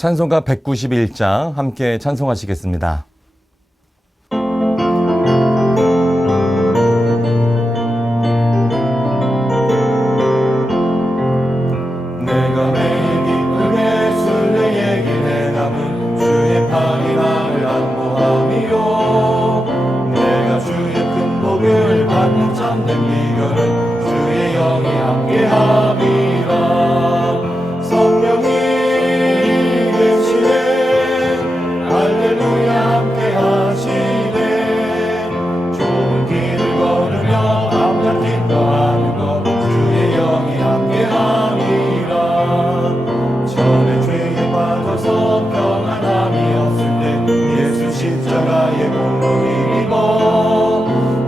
찬송가 191장 함께 찬송하시겠습니다. 내가 매일 기쁘게 순례에게 내담은 주의 팔이 나를 안보함이요 내가 주의 큰 복을 받는 참된 비결은 주의 영이 함께함이라 성령이 계시네 할렐루야 함께하시네 좋은 길을 걸으며 밤낮 기뻐하는 것 주의 영이 함께함이라 전에 죄에 빠져서 평안함이 없을 때 예수 십자가의 공로를 입어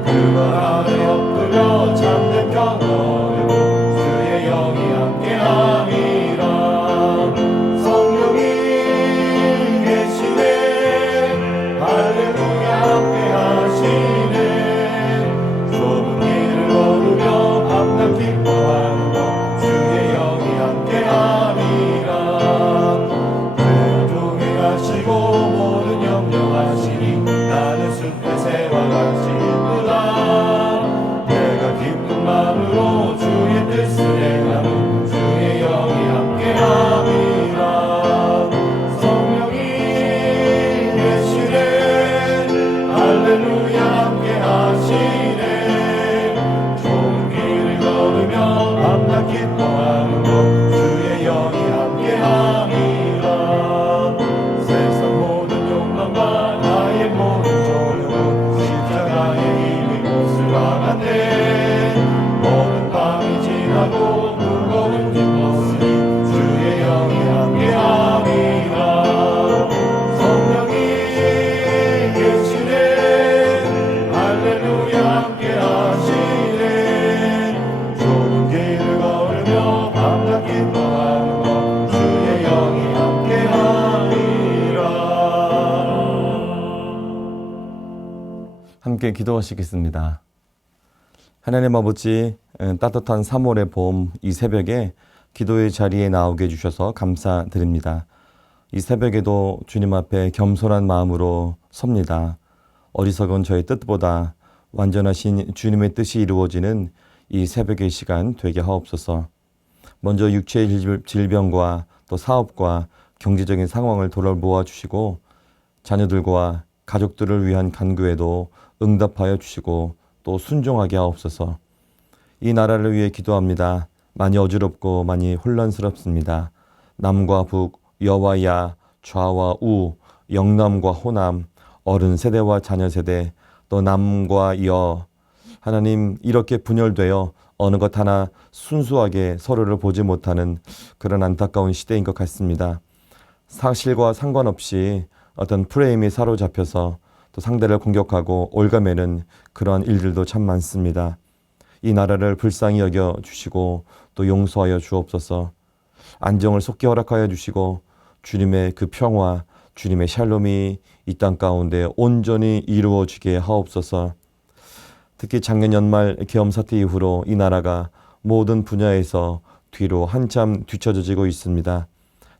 그걸 아래 엎드려 참된 평안을 주의 영이 함께함이라 성령이 계시네 할렐루야 함께하시네 좁은 길을 걸으며 밤낮 기뻐하는 것 주의 영이 함께함이라 대동에 가시고 모든 염려하시니 나는 숲의 새와 같이 기쁘다 내가 기쁜 마음으로 주의 뜻을 행하는 주의 영이 함께함이라 성령이 계시네 할렐루야 함께하시네 좋은 길을 걸으며 밤낮 기뻐하는 것 주의 영이 함께함이라 세상 모든 욕망과 나의 모든 조명은 십자가의 힘이 못을 막았네 모든 밤이 지나고 무거운 짐 벗으니 주의 영이 함께함이라 성령이 계시네 할렐루야 함께하시네 좋은 길을 걸으며 밤낮 기뻐하는 것 주의 영이 함께함이라 함께 기도하시겠습니다. 하나님 아버지, 따뜻한 3월의 봄 이 새벽에 기도의 자리에 나오게 해주셔서 감사드립니다. 이 새벽에도 주님 앞에 겸손한 마음으로 섭니다. 어리석은 저의 뜻보다 완전하신 주님의 뜻이 이루어지는 이 새벽의 시간 되게 하옵소서. 먼저 육체의 질병과 또 사업과 경제적인 상황을 돌아보아 주시고 자녀들과 가족들을 위한 간구에도 응답하여 주시고 또 순종하게 하옵소서. 이 나라를 위해 기도합니다. 많이 어지럽고 많이 혼란스럽습니다. 남과 북, 여와 야, 좌와 우, 영남과 호남, 어른 세대와 자녀 세대, 또 남과 여, 하나님 이렇게 분열되어 어느 것 하나 순수하게 서로를 보지 못하는 그런 안타까운 시대인 것 같습니다. 사실과 상관없이 어떤 프레임에 사로잡혀서 또 상대를 공격하고 올가매는 그러한 일들도 참 많습니다. 이 나라를 불쌍히 여겨 주시고 또 용서하여 주옵소서. 안정을 속히 허락하여 주시고 주님의 그 평화, 주님의 샬롬이 이 땅 가운데 온전히 이루어지게 하옵소서. 특히 작년 연말 계엄 사태 이후로 이 나라가 모든 분야에서 뒤로 한참 뒤처져지고 있습니다.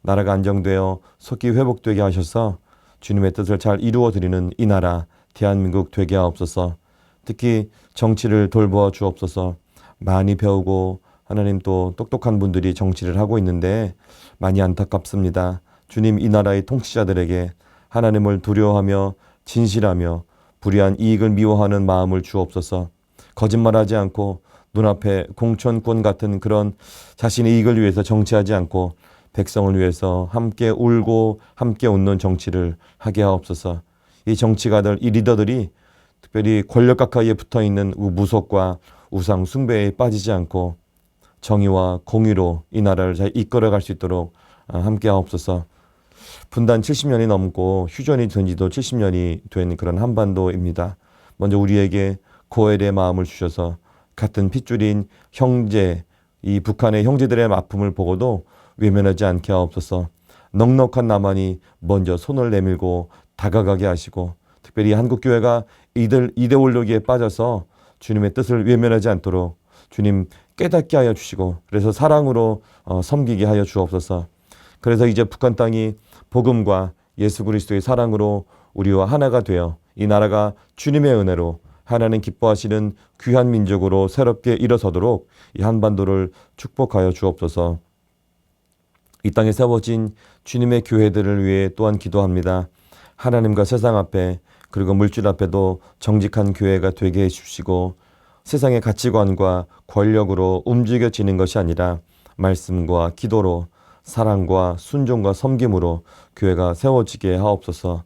나라가 안정되어 속히 회복되게 하셔서 주님의 뜻을 잘 이루어드리는 이 나라 대한민국 되게 하옵소서. 특히 정치를 돌보아 주옵소서. 많이 배우고 하나님 또 똑똑한 분들이 정치를 하고 있는데 많이 안타깝습니다. 주님 이 나라의 통치자들에게 하나님을 두려워하며 진실하며 불의한 이익을 미워하는 마음을 주옵소서. 거짓말하지 않고 눈앞에 공천권 같은 그런 자신의 이익을 위해서 정치하지 않고 백성을 위해서 함께 울고 함께 웃는 정치를 하게 하옵소서. 이 정치가들, 이 리더들이 특별히 권력 가까이에 붙어있는 무속과 우상 숭배에 빠지지 않고 정의와 공의로 이 나라를 잘 이끌어갈 수 있도록 함께 하옵소서. 분단 70년이 넘고 휴전이 된 지도 70년이 된 그런 한반도입니다. 먼저 우리에게 고엘의 마음을 주셔서 같은 핏줄인 형제, 이 북한의 형제들의 아픔을 보고도 외면하지 않게 하옵소서. 넉넉한 남한이 먼저 손을 내밀고 다가가게 하시고 특별히 한국교회가 이데올로기에 빠져서 주님의 뜻을 외면하지 않도록 주님 깨닫게 하여 주시고 그래서 사랑으로 섬기게 하여 주옵소서. 그래서 이제 북한 땅이 복음과 예수 그리스도의 사랑으로 우리와 하나가 되어 이 나라가 주님의 은혜로 하나님 기뻐하시는 귀한 민족으로 새롭게 일어서도록 이 한반도를 축복하여 주옵소서. 이 땅에 세워진 주님의 교회들을 위해 또한 기도합니다. 하나님과 세상 앞에 그리고 물질 앞에도 정직한 교회가 되게 해주시고 세상의 가치관과 권력으로 움직여지는 것이 아니라 말씀과 기도로 사랑과 순종과 섬김으로 교회가 세워지게 하옵소서.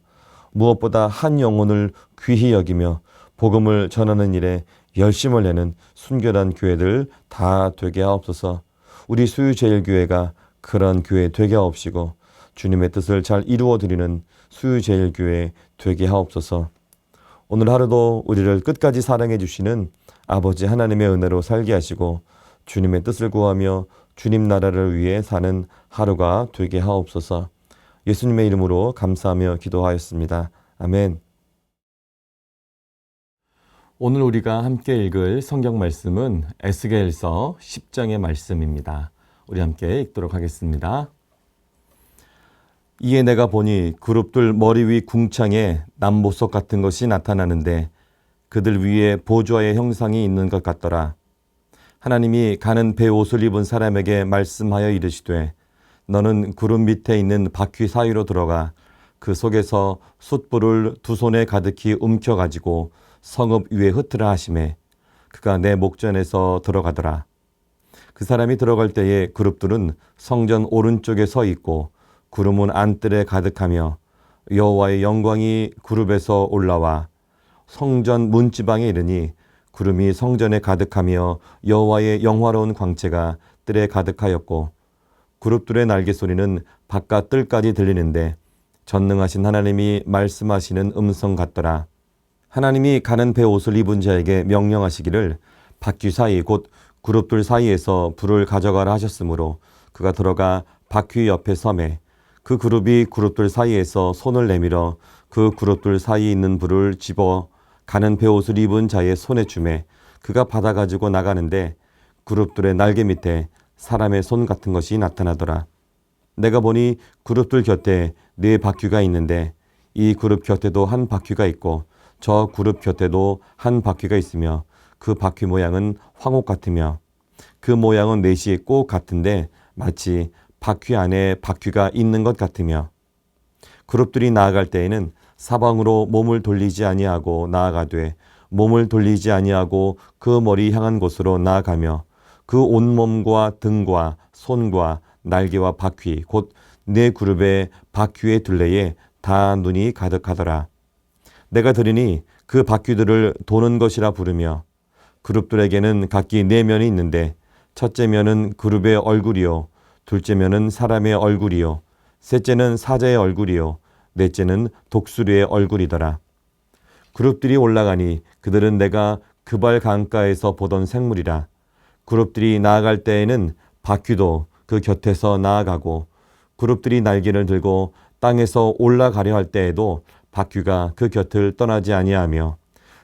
무엇보다 한 영혼을 귀히 여기며 복음을 전하는 일에 열심을 내는 순결한 교회들 다 되게 하옵소서. 우리 수유제일교회가 그런 교회 되게 하옵시고 주님의 뜻을 잘 이루어드리는 수유제일교회 되게 하옵소서. 오늘 하루도 우리를 끝까지 사랑해 주시는 아버지 하나님의 은혜로 살게 하시고 주님의 뜻을 구하며 주님 나라를 위해 사는 하루가 되게 하옵소서. 예수님의 이름으로 감사하며 기도하였습니다. 아멘. 오늘 우리가 함께 읽을 성경 말씀은 에스겔서 10장의 말씀입니다. 우리 함께 읽도록 하겠습니다. 이에 내가 보니 그룹들 머리 위 궁창에 남보석 같은 것이 나타나는데 그들 위에 보좌의 형상이 있는 것 같더라. 하나님이 가는 배 옷을 입은 사람에게 말씀하여 이르시되 너는 구름 밑에 있는 바퀴 사이로 들어가 그 속에서 숯불을 두 손에 가득히 움켜가지고 성읍 위에 흩으라 하시매 그가 내 목전에서 들어가더라. 그 사람이 들어갈 때에 그룹들은 성전 오른쪽에 서 있고 구름은 안뜰에 가득하며 여호와의 영광이 그룹에서 올라와 성전 문지방에 이르니 구름이 성전에 가득하며 여호와의 영화로운 광채가 뜰에 가득하였고 그룹들의 날개 소리는 바깥 뜰까지 들리는데 전능하신 하나님이 말씀하시는 음성 같더라. 하나님이 가는 배 옷을 입은 자에게 명령하시기를 바퀴 사이 곧 그룹들 사이에서 불을 가져가라 하셨으므로 그가 들어가 바퀴 옆에 서매 그 그룹이 그룹들 사이에서 손을 내밀어 그 그룹들 사이에 있는 불을 집어 가는 배 옷을 입은 자의 손에 주매 그가 받아가지고 나가는데 그룹들의 날개 밑에 사람의 손 같은 것이 나타나더라. 내가 보니 그룹들 곁에 네 바퀴가 있는데 이 그룹 곁에도 한 바퀴가 있고 저 그룹 곁에도 한 바퀴가 있으며 그 바퀴 모양은 황옥 같으며 그 모양은 넷이 꼭 같은데 마치 바퀴 안에 바퀴가 있는 것 같으며 그룹들이 나아갈 때에는 사방으로 몸을 돌리지 아니하고 나아가되 몸을 돌리지 아니하고 그 머리 향한 곳으로 나아가며 그 온몸과 등과 손과 날개와 바퀴 곧 네 그룹의 바퀴의 둘레에 다 눈이 가득하더라. 내가 들으니 그 바퀴들을 도는 것이라 부르며 그룹들에게는 각기 네 면이 있는데 첫째 면은 그룹의 얼굴이요 둘째 면은 사람의 얼굴이요 셋째는 사자의 얼굴이요 넷째는 독수리의 얼굴이더라. 그룹들이 올라가니 그들은 내가 그발 강가에서 보던 생물이라. 그룹들이 나아갈 때에는 바퀴도 그 곁에서 나아가고 그룹들이 날개를 들고 땅에서 올라가려 할 때에도 바퀴가 그 곁을 떠나지 아니하며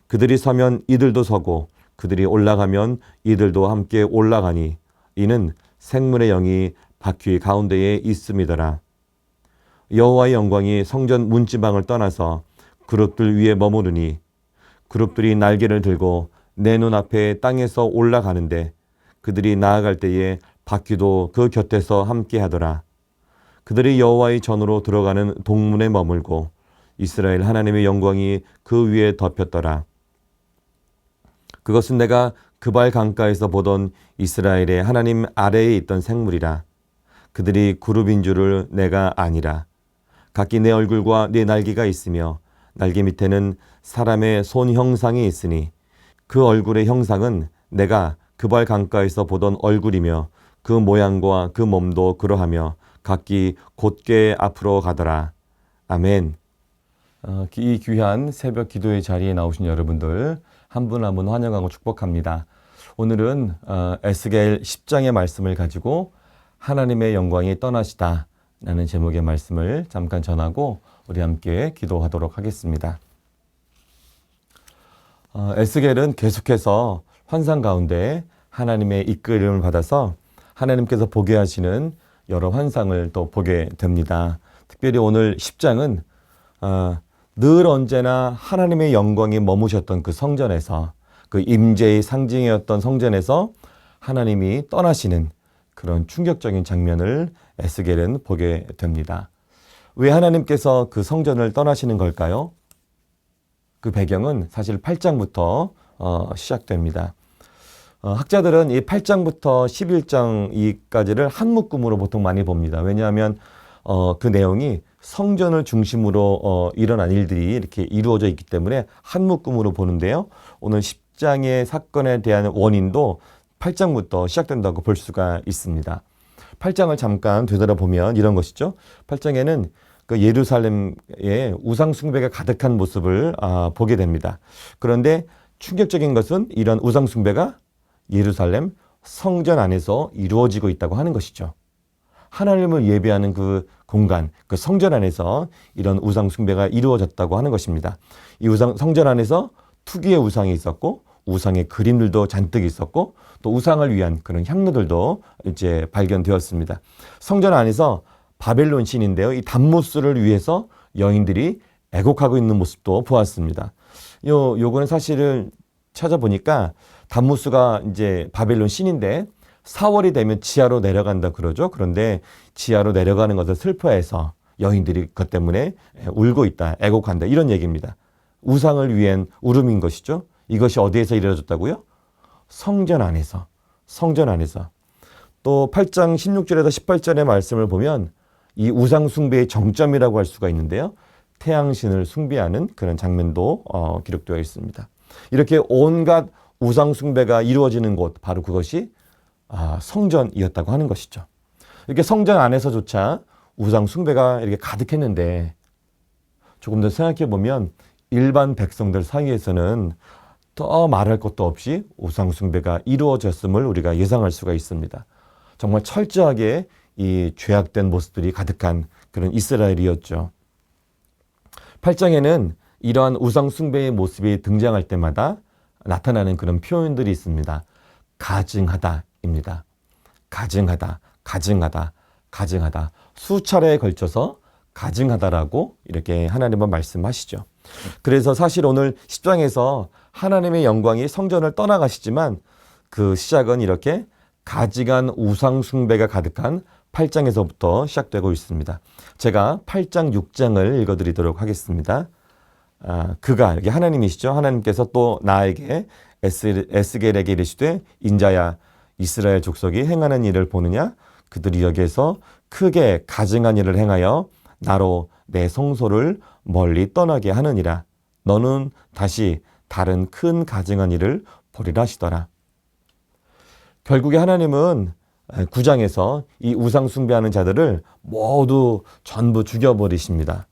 그들이 서면 이들도 서고 그들이 올라가면 이들도 함께 올라가니 이는 생물의 영이 바퀴 가운데에 있음이더라. 여호와의 영광이 성전 문지방을 떠나서 그룹들 위에 머무르니 그룹들이 날개를 들고 내 눈앞에 땅에서 올라가는데 그들이 나아갈 때에 바퀴도 그 곁에서 함께 하더라. 그들이 여호와의 전으로 들어가는 동문에 머물고 이스라엘 하나님의 영광이 그 위에 덮였더라. 그것은 내가 그발 강가에서 보던 이스라엘의 하나님 아래에 있던 생물이라. 그들이 그룹인 줄을 내가 아니라. 각기 내 얼굴과 네 날개가 있으며 날개 밑에는 사람의 손 형상이 있으니 그 얼굴의 형상은 내가 그발 강가에서 보던 얼굴이며 그 모양과 그 몸도 그러하며 각기 곧게 앞으로 가더라. 아멘. 이 귀한 새벽 기도의 자리에 나오신 여러분들 한 분 한 분 환영하고 축복합니다. 오늘은 에스겔 10장의 말씀을 가지고 하나님의 영광이 떠나시다 라는 제목의 말씀을 잠깐 전하고 우리 함께 기도하도록 하겠습니다. 에스겔은 계속해서 환상 가운데 하나님의 이끌림을 받아서 하나님께서 보게 하시는 여러 환상을 또 보게 됩니다. 특별히 오늘 10장은 늘 언제나 하나님의 영광이 머무셨던 그 성전에서, 그 임재의 상징이었던 성전에서 하나님이 떠나시는 그런 충격적인 장면을 에스겔은 보게 됩니다. 왜 하나님께서 그 성전을 떠나시는 걸까요? 그 배경은 사실 8장부터 시작됩니다. 학자들은 이 8장부터 11장까지를 한 묶음으로 보통 많이 봅니다. 왜냐하면 그 내용이 성전을 중심으로 일어난 일들이 이렇게 이루어져 있기 때문에 한 묶음으로 보는데요. 오늘 10장의 사건에 대한 원인도 8장부터 시작된다고 볼 수가 있습니다. 8장을 잠깐 되돌아보면 이런 것이죠. 8장에는 그 예루살렘의 우상 숭배가 가득한 모습을 보게 됩니다. 그런데 충격적인 것은 이런 우상 숭배가 예루살렘 성전 안에서 이루어지고 있다고 하는 것이죠. 하나님을 예배하는 그 공간, 그 성전 안에서 이런 우상 숭배가 이루어졌다고 하는 것입니다. 이 성전 안에서 투기의 우상이 있었고, 우상의 그림들도 잔뜩 있었고, 또 우상을 위한 그런 향로들도 이제 발견되었습니다. 성전 안에서 바벨론 신인데요. 이 담모스를 위해서 여인들이 애곡하고 있는 모습도 보았습니다. 요거는 사실은 찾아보니까 담모스가 이제 바벨론 신인데 4월이 되면 지하로 내려간다 그러죠. 그런데 지하로 내려가는 것을 슬퍼해서 여인들이 그것 때문에 울고 있다, 애곡한다, 이런 얘기입니다. 우상을 위한 울음인 것이죠. 이것이 어디에서 이루어졌다고요? 성전 안에서. 성전 안에서. 또 8장 16절에서 18절의 말씀을 보면 이 우상 숭배의 정점이라고 할 수가 있는데요. 태양신을 숭배하는 그런 장면도 기록되어 있습니다. 이렇게 온갖 우상 숭배가 이루어지는 곳, 바로 그것이 성전이었다고 하는 것이죠. 이렇게 성전 안에서조차 우상 숭배가 이렇게 가득했는데, 조금 더 생각해 보면 일반 백성들 사이에서는 더 말할 것도 없이 우상 숭배가 이루어졌음을 우리가 예상할 수가 있습니다. 정말 철저하게 이 죄악된 모습들이 가득한 그런 이스라엘이었죠. 8장에는 이러한 우상 숭배의 모습이 등장할 때마다 나타나는 그런 표현들이 있습니다. 가증하다입니다. 가증하다, 가증하다, 가증하다. 수차례에 걸쳐서 가증하다라고 이렇게 하나님은 말씀하시죠. 그래서 사실 오늘 10장에서 하나님의 영광이 성전을 떠나가시지만 그 시작은 이렇게 가증한 우상 숭배가 가득한 8장에서부터 시작되고 있습니다. 제가 8장, 6장을 읽어드리도록 하겠습니다. 그가, 여기 하나님이시죠. 하나님께서 또 나에게 에스겔에게 이르시되 인자야, 이스라엘 족속이 행하는 일을 보느냐? 그들이 여기에서 크게 가증한 일을 행하여 나로 내 성소를 멀리 떠나게 하느니라. 너는 다시 다른 큰 가증한 일을 보리라 하시더라. 결국에 하나님은 9장에서 이 우상 숭배하는 자들을 모두 전부 죽여버리십니다.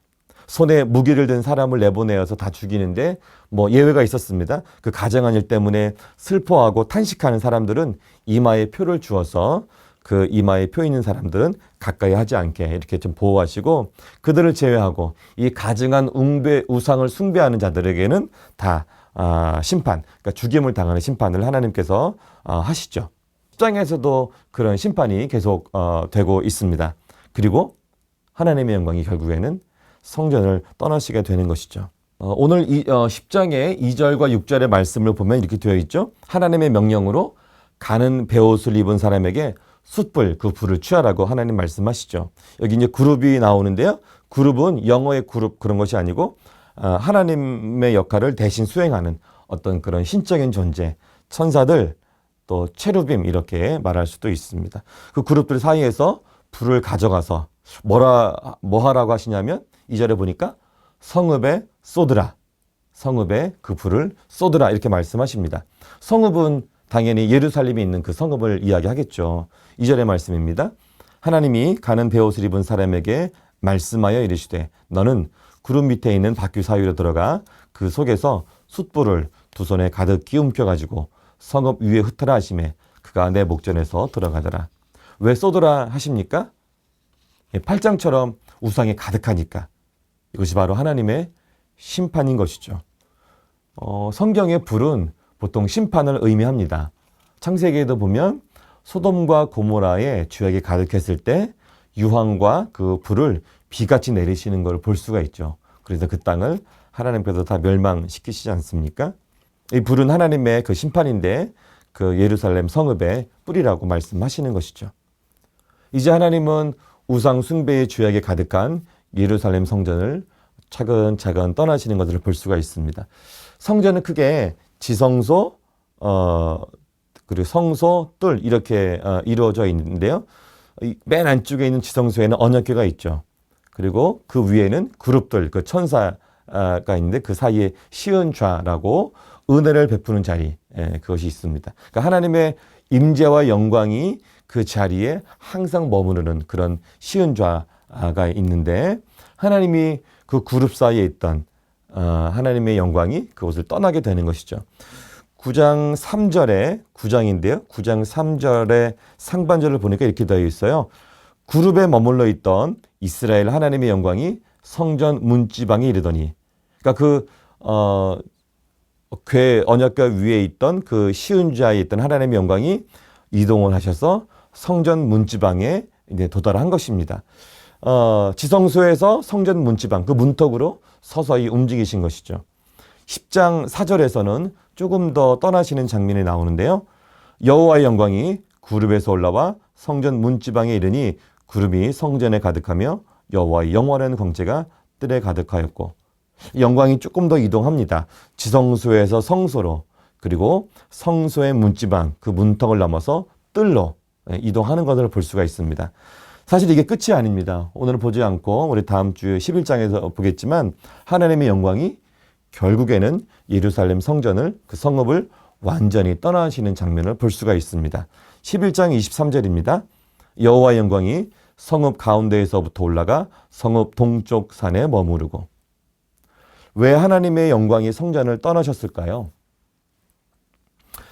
손에 무기를 든 사람을 내보내어서 다 죽이는데 예외가 있었습니다. 그 가증한 일 때문에 슬퍼하고 탄식하는 사람들은 이마에 표를 주어서 그 이마에 표 있는 사람들은 가까이 하지 않게 이렇게 좀 보호하시고, 그들을 제외하고 이 가증한 우상을 숭배하는 자들에게는 다 심판, 그러니까 죽임을 당하는 심판을 하나님께서 하시죠. 10장에서도 그런 심판이 계속 되고 있습니다. 그리고 하나님의 영광이 결국에는 성전을 떠나시게 되는 것이죠. 오늘 10장의 2절과 6절의 말씀을 보면 이렇게 되어 있죠. 하나님의 명령으로 가는 베옷을 입은 사람에게 숯불, 그 불을 취하라고 하나님 말씀하시죠. 여기 이제 그룹이 나오는데요. 그룹은 영어의 그룹 그런 것이 아니고 하나님의 역할을 대신 수행하는 어떤 그런 신적인 존재, 천사들, 또 체루빔 이렇게 말할 수도 있습니다. 그 그룹들 사이에서 불을 가져가서 뭐 하라고 하시냐면 2절에 보니까 성읍에 쏟으라. 성읍에 그 불을 쏟으라 이렇게 말씀하십니다. 성읍은 당연히 예루살렘에 있는 그 성읍을 이야기하겠죠. 2절의 말씀입니다. 하나님이 가는 베옷을 입은 사람에게 말씀하여 이르시되 너는 구름 밑에 있는 바퀴 사이로 들어가 그 속에서 숯불을 두 손에 가득 끼움켜 가지고 성읍 위에 흩어라 하시매 그가 내 목전에서 들어가더라. 왜 쏟으라 하십니까? 8장처럼 우상이 가득하니까. 이것이 바로 하나님의 심판인 것이죠. 성경의 불은 보통 심판을 의미합니다. 창세기에도 보면 소돔과 고모라의 죄악이 가득했을 때 유황과 그 불을 비같이 내리시는 걸 볼 수가 있죠. 그래서 그 땅을 하나님께서 다 멸망시키시지 않습니까? 이 불은 하나님의 그 심판인데 그 예루살렘 성읍의 뿌리라고 말씀하시는 것이죠. 이제 하나님은 우상 숭배의 죄악에 가득한 예루살렘 성전을 차근차근 떠나시는 것을 볼 수가 있습니다. 성전은 크게 지성소, 그리고 성소, 뜰 이렇게 이루어져 있는데요. 맨 안쪽에 있는 지성소에는 언약궤가 있죠. 그리고 그 위에는 그룹들, 그 천사가 있는데 그 사이에 시은좌라고 은혜를 베푸는 자리, 그것이 있습니다. 그러니까 하나님의 임재와 영광이 그 자리에 항상 머무르는 그런 시은좌가 있는데 하나님이 그 그룹 사이에 있던 하나님의 영광이 그곳을 떠나게 되는 것이죠. 9장 3절에 9장인데요. 9장 3절의 상반절을 보니까 이렇게 되어 있어요. 그룹에 머물러 있던 이스라엘 하나님의 영광이 성전 문지방에 이르더니, 그러니까 언약궤 위에 있던 그 시은좌에 있던 하나님의 영광이 이동을 하셔서 성전 문지방에 이제 도달한 것입니다. 지성소에서 성전 문지방, 그 문턱으로 서서히 움직이신 것이죠. 10장 4절에서는 조금 더 떠나시는 장면이 나오는데요. 여호와의 영광이 구름에서 올라와 성전 문지방에 이르니 구름이 성전에 가득하며 여호와의 영원한 광채가 뜰에 가득하였고, 영광이 조금 더 이동합니다. 지성소에서 성소로, 그리고 성소의 문지방, 그 문턱을 넘어서 뜰로 이동하는 것을 볼 수가 있습니다. 사실 이게 끝이 아닙니다. 오늘 보지 않고 우리 다음 주 11장에서 보겠지만 하나님의 영광이 결국에는 예루살렘 성전을, 그 성읍을 완전히 떠나시는 장면을 볼 수가 있습니다. 11장 23절입니다. 여호와의 영광이 성읍 가운데에서부터 올라가 성읍 동쪽 산에 머무르고. 왜 하나님의 영광이 성전을 떠나셨을까요?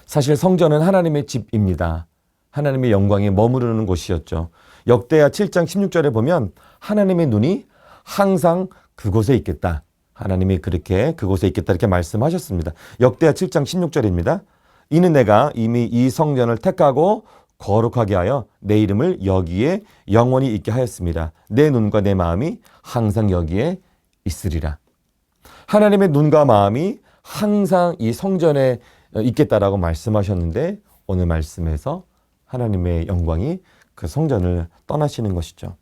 사실 성전은 하나님의 집입니다. 하나님의 영광이 머무르는 곳이었죠. 역대하 7장 16절에 보면 하나님의 눈이 항상 그곳에 있겠다. 하나님이 그렇게 그곳에 있겠다 이렇게 말씀하셨습니다. 역대하 7장 16절입니다. 이는 내가 이미 이 성전을 택하고 거룩하게 하여 내 이름을 여기에 영원히 있게 하였습니다. 내 눈과 내 마음이 항상 여기에 있으리라. 하나님의 눈과 마음이 항상 이 성전에 있겠다라고 말씀하셨는데 오늘 말씀에서 하나님의 영광이 그 성전을 떠나시는 것이죠.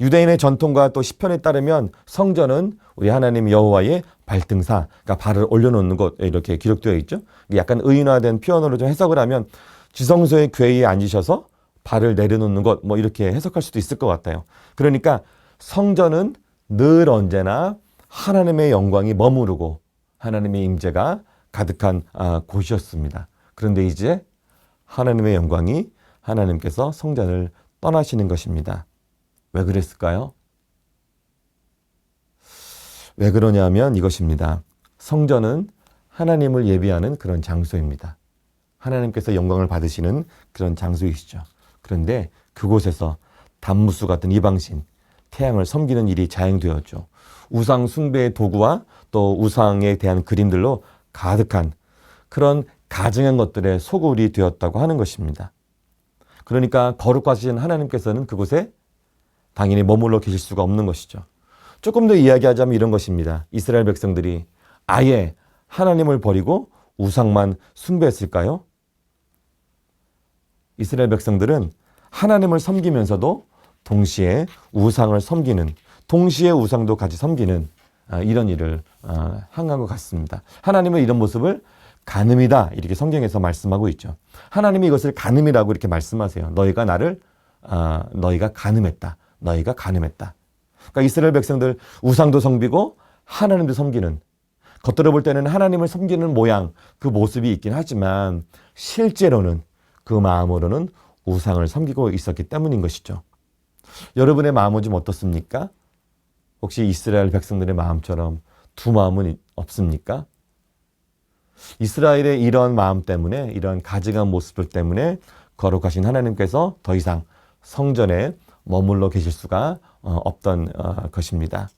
유대인의 전통과 또 시편에 따르면 성전은 우리 하나님 여호와의 발등사, 그러니까 발을 올려놓는 곳 이렇게 기록되어 있죠. 약간 의인화된 표현으로 좀 해석을 하면 지성소의 궤에 앉으셔서 발을 내려놓는 것, 뭐 이렇게 해석할 수도 있을 것 같아요. 그러니까 성전은 늘 언제나 하나님의 영광이 머무르고 하나님의 임재가 가득한 곳이었습니다. 그런데 이제 하나님의 영광이 하나님께서 성전을 떠나시는 것입니다. 왜 그랬을까요? 왜 그러냐면 이것입니다. 성전은 하나님을 예비하는 그런 장소입니다. 하나님께서 영광을 받으시는 그런 장소이시죠. 그런데 그곳에서 단무수 같은 이방신, 태양을 섬기는 일이 자행되었죠. 우상 숭배의 도구와 또 우상에 대한 그림들로 가득한 그런 가증한 것들의 소굴이 되었다고 하는 것입니다. 그러니까 거룩하신 하나님께서는 그곳에 당연히 머물러 계실 수가 없는 것이죠. 조금 더 이야기하자면 이런 것입니다. 이스라엘 백성들이 아예 하나님을 버리고 우상만 숭배했을까요? 이스라엘 백성들은 하나님을 섬기면서도 동시에 우상을 섬기는, 동시에 우상도 같이 섬기는 이런 일을 행한 것 같습니다. 하나님은 이런 모습을 간음이다 이렇게 성경에서 말씀하고 있죠. 하나님이 이것을 간음이라고 이렇게 말씀하세요. 너희가 간음했다. 너희가 간음했다. 그러니까 이스라엘 백성들 우상도 섬기고 하나님도 섬기는, 겉으로 볼 때는 하나님을 섬기는 모양, 그 모습이 있긴 하지만 실제로는 그 마음으로는 우상을 섬기고 있었기 때문인 것이죠. 여러분의 마음은 좀 어떻습니까? 혹시 이스라엘 백성들의 마음처럼 두 마음은 없습니까? 이스라엘의 이런 마음 때문에, 이런 가증한 모습들 때문에 거룩하신 하나님께서 더 이상 성전에 머물러 계실 수가 없던 것입니다.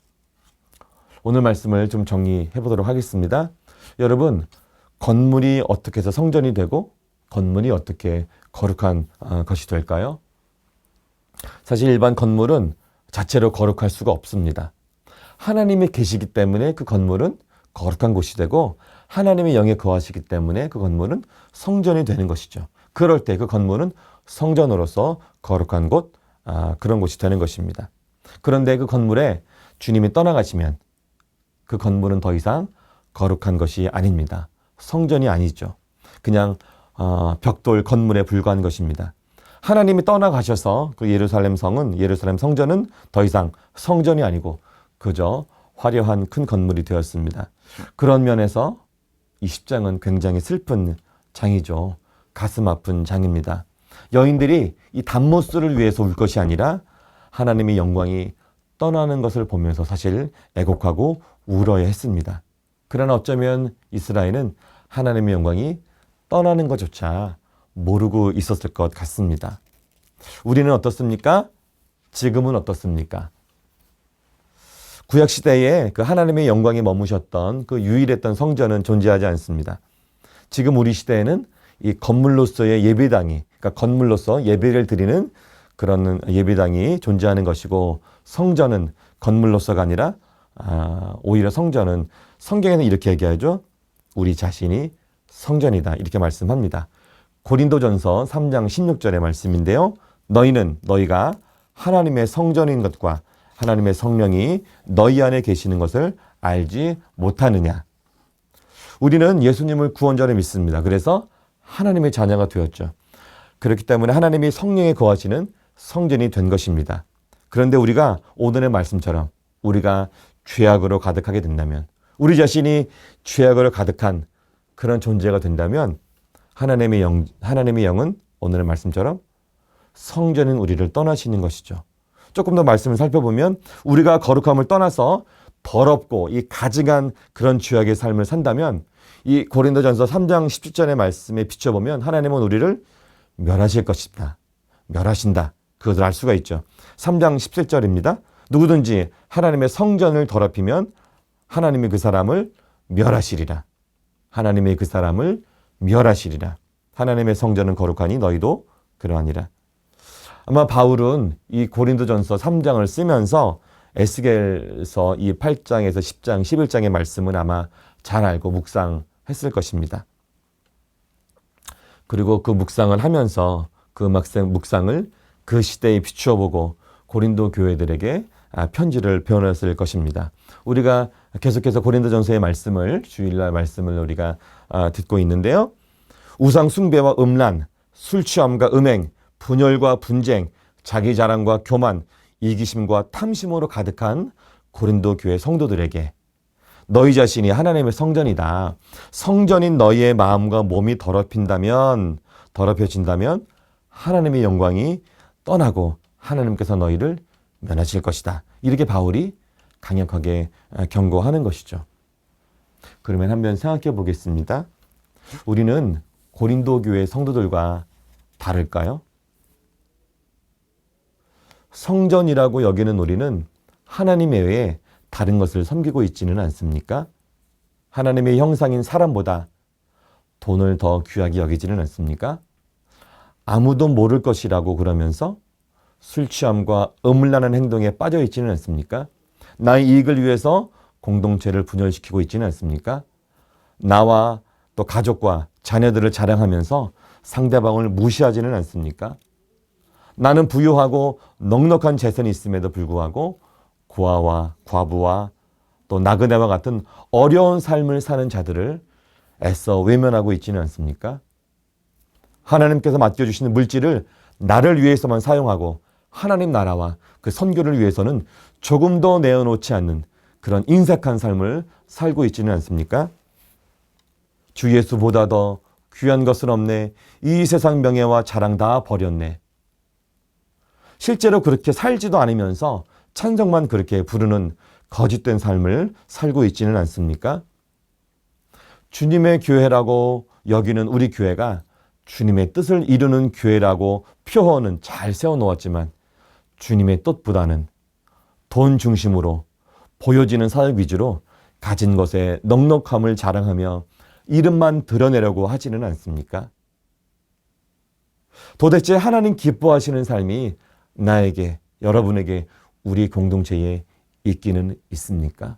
오늘 말씀을 좀 정리해 보도록 하겠습니다. 여러분, 건물이 어떻게 해서 성전이 되고 건물이 어떻게 거룩한 것이 될까요? 사실 일반 건물은 자체로 거룩할 수가 없습니다. 하나님이 계시기 때문에 그 건물은 거룩한 곳이 되고 하나님의 영에 거하시기 때문에 그 건물은 성전이 되는 것이죠. 그럴 때 그 건물은 성전으로서 거룩한 곳, 그런 곳이 되는 것입니다. 그런데 그 건물에 주님이 떠나가시면 그 건물은 더 이상 거룩한 것이 아닙니다. 성전이 아니죠. 그냥 벽돌 건물에 불과한 것입니다. 하나님이 떠나가셔서 그 예루살렘 성전은 더 이상 성전이 아니고 그저 화려한 큰 건물이 되었습니다. 그런 면에서 이 10장은 굉장히 슬픈 장이죠. 가슴 아픈 장입니다. 여인들이 이 단모스를 위해서 울 것이 아니라 하나님의 영광이 떠나는 것을 보면서 사실 애곡하고 울어야 했습니다. 그러나 어쩌면 이스라엘은 하나님의 영광이 떠나는 것조차 모르고 있었을 것 같습니다. 우리는 어떻습니까? 지금은 어떻습니까? 구약시대에 그 하나님의 영광이 머무셨던 그 유일했던 성전은 존재하지 않습니다. 지금 우리 시대에는 이 건물로서의 예배당이, 그러니까 건물로서 예배를 드리는 그런 예배당이 존재하는 것이고 성전은 건물로서가 아니라 오히려 성전은 성경에는 이렇게 얘기하죠. 우리 자신이 성전이다. 이렇게 말씀합니다. 고린도전서 3장 16절의 말씀인데요. 너희가 하나님의 성전인 것과 하나님의 성령이 너희 안에 계시는 것을 알지 못하느냐. 우리는 예수님을 구원자로 믿습니다. 그래서 하나님의 자녀가 되었죠. 그렇기 때문에 하나님이 성령에 거하시는 성전이 된 것입니다. 그런데 우리가 오늘의 말씀처럼 우리가 죄악으로 가득하게 된다면, 우리 자신이 죄악으로 가득한 그런 존재가 된다면 하나님의 영은 오늘의 말씀처럼 성전인 우리를 떠나시는 것이죠. 조금 더 말씀을 살펴보면 우리가 거룩함을 떠나서 더럽고 이 가증한 그런 죄악의 삶을 산다면 이 고린도전서 3장 17절의 말씀에 비춰보면 하나님은 우리를 멸하실 것이다. 멸하신다. 그것을 알 수가 있죠. 3장 17절입니다. 누구든지 하나님의 성전을 더럽히면 하나님이 그 사람을 멸하시리라. 하나님이 그 사람을 멸하시리라. 하나님의 성전은 거룩하니 너희도 그러하니라. 아마 바울은 이 고린도전서 3장을 쓰면서 에스겔서 이 8장에서 10장, 11장의 말씀은 아마 잘 알고 묵상했을 것입니다. 그리고 그 묵상을 하면서 그 묵상을 그 시대에 비추어 보고 고린도 교회들에게 편지를 보냈을 것입니다. 우리가 계속해서 고린도전서의 말씀을, 주일날 말씀을 우리가 듣고 있는데요. 우상 숭배와 음란, 술 취함과 음행, 분열과 분쟁, 자기 자랑과 교만, 이기심과 탐심으로 가득한 고린도 교회 성도들에게 너희 자신이 하나님의 성전이다. 성전인 너희의 마음과 몸이 더럽혀진다면 하나님의 영광이 떠나고 하나님께서 너희를 면하실 것이다. 이렇게 바울이 강력하게 경고하는 것이죠. 그러면 한번 생각해 보겠습니다. 우리는 고린도 교회 성도들과 다를까요? 성전이라고 여기는 우리는 하나님 외에 다른 것을 섬기고 있지는 않습니까? 하나님의 형상인 사람보다 돈을 더 귀하게 여기지는 않습니까? 아무도 모를 것이라고 그러면서 술 취함과 음란한 행동에 빠져 있지는 않습니까? 나의 이익을 위해서 공동체를 분열시키고 있지는 않습니까? 나와 또 가족과 자녀들을 자랑하면서 상대방을 무시하지는 않습니까? 나는 부유하고 넉넉한 재산이 있음에도 불구하고 고아와 과부와 또 나그네와 같은 어려운 삶을 사는 자들을 애써 외면하고 있지는 않습니까? 하나님께서 맡겨주시는 물질을 나를 위해서만 사용하고 하나님 나라와 그 선교를 위해서는 조금 더 내어놓지 않는 그런 인색한 삶을 살고 있지는 않습니까? 주 예수보다 더 귀한 것은 없네. 이 세상 명예와 자랑 다 버렸네. 실제로 그렇게 살지도 않으면서 찬송만 그렇게 부르는 거짓된 삶을 살고 있지는 않습니까? 주님의 교회라고 여기는 우리 교회가 주님의 뜻을 이루는 교회라고 표어는 잘 세워놓았지만 주님의 뜻보다는 돈 중심으로 보여지는 사역 위주로 가진 것에 넉넉함을 자랑하며 이름만 드러내려고 하지는 않습니까? 도대체 하나님 기뻐하시는 삶이 나에게, 여러분에게, 우리 공동체에 있기는 있습니까?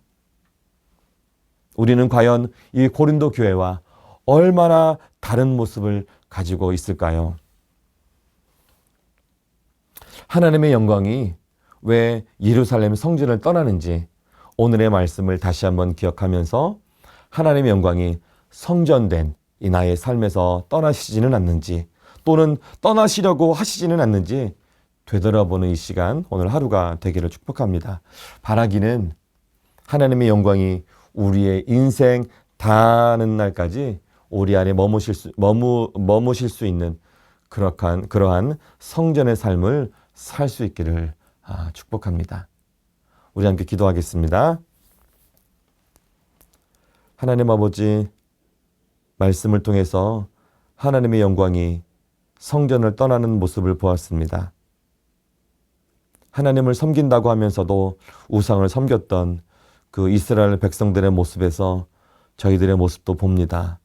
우리는 과연 이 고린도 교회와 얼마나 다른 모습을 가지고 있을까요? 하나님의 영광이 왜 예루살렘 성전을 떠나는지 오늘의 말씀을 다시 한번 기억하면서 하나님의 영광이 성전된 이 나의 삶에서 떠나시지는 않는지, 또는 떠나시려고 하시지는 않는지 되돌아보는 이 시간, 오늘 하루가 되기를 축복합니다. 바라기는 하나님의 영광이 우리의 인생 다하는 날까지 우리 안에 머무실 수 있는 그러한 성전의 삶을 살 수 있기를 축복합니다. 우리 함께 기도하겠습니다. 하나님 아버지, 말씀을 통해서 하나님의 영광이 성전을 떠나는 모습을 보았습니다. 하나님을 섬긴다고 하면서도 우상을 섬겼던 그 이스라엘 백성들의 모습에서 저희들의 모습도 봅니다.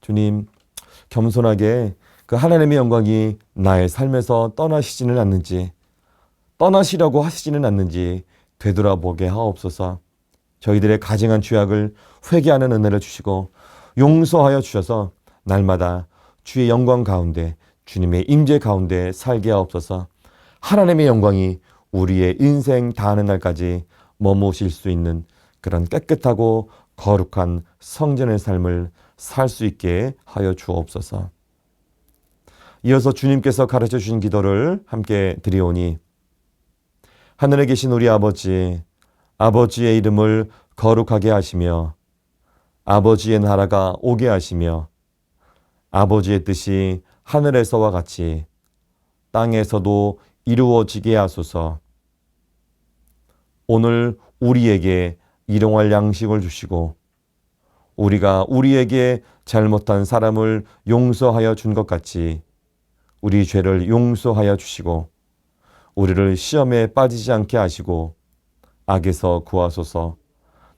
주님, 겸손하게 그 하나님의 영광이 나의 삶에서 떠나시지는 않는지, 떠나시려고 하시지는 않는지 되돌아보게 하옵소서. 저희들의 가증한 죄악을 회개하는 은혜를 주시고 용서하여 주셔서 날마다 주의 영광 가운데, 주님의 임재 가운데 살게 하옵소서. 하나님의 영광이 우리의 인생 다하는 날까지 머무실 수 있는 그런 깨끗하고 거룩한 성전의 삶을 살 수 있게 하여 주옵소서. 이어서 주님께서 가르쳐 주신 기도를 함께 드리오니, 하늘에 계신 우리 아버지, 아버지의 이름을 거룩하게 하시며 아버지의 나라가 오게 하시며 아버지의 뜻이 하늘에서와 같이 땅에서도 이루어지게 하소서. 오늘 우리에게 일용할 양식을 주시고 우리가 우리에게 잘못한 사람을 용서하여 준 것 같이 우리 죄를 용서하여 주시고 우리를 시험에 빠지지 않게 하시고 악에서 구하소서.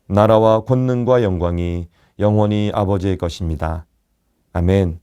나라와 권능과 영광이 영원히 아버지의 것입니다. 아멘.